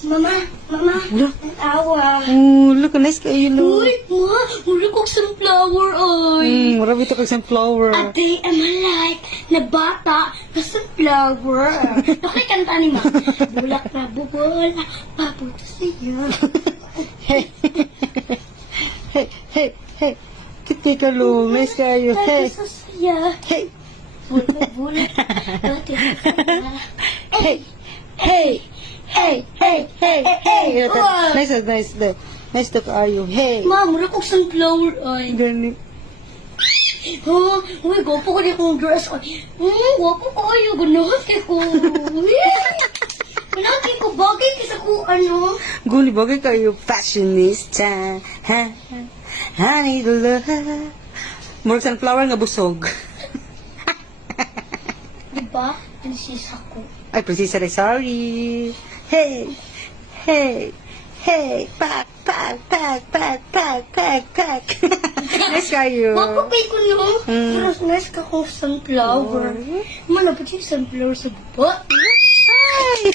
Mama, Look. awa. Oh, look, nice kayo, look. Uy, ma, muli kong sunflower, oy. Marami ito kag sunflower. A day am alive na bata na sunflower. Okay, kanta ni ma. Bulak na bubulak, papunta sa'yo. Hey, hey, hey, hey. Kiti ka, look. Nice kayo. Hey, Tayo sa saya. hey, Bulak, dati sa saya. hey, hey, hey, hey, hey, hey. Wow. Nice, nice, nice. Nice to kayo. Hey. Ma, muli kong sunflower, oy. Gani. Oh, uy, gwapo ko di kong dress. Gwapo ko kayo. Ganahan kay ko. Ganahan kay ko. Bagay kasi ko, ano. Guni bagay kayo. Fashionista. Ha? Honey, the love. Murag sunflower nga busog. Diba? Prinsesa ko. Ay, prinsesa rin. Sorry. Hey. Hey. Hey. Pak, pak, pak, pak, pak, pak, pak. Nice kayo. Gwapo kay ko, no? Mm. Pero nice ka kong sunflower. Malapit yung sunflower sa baba. Hi.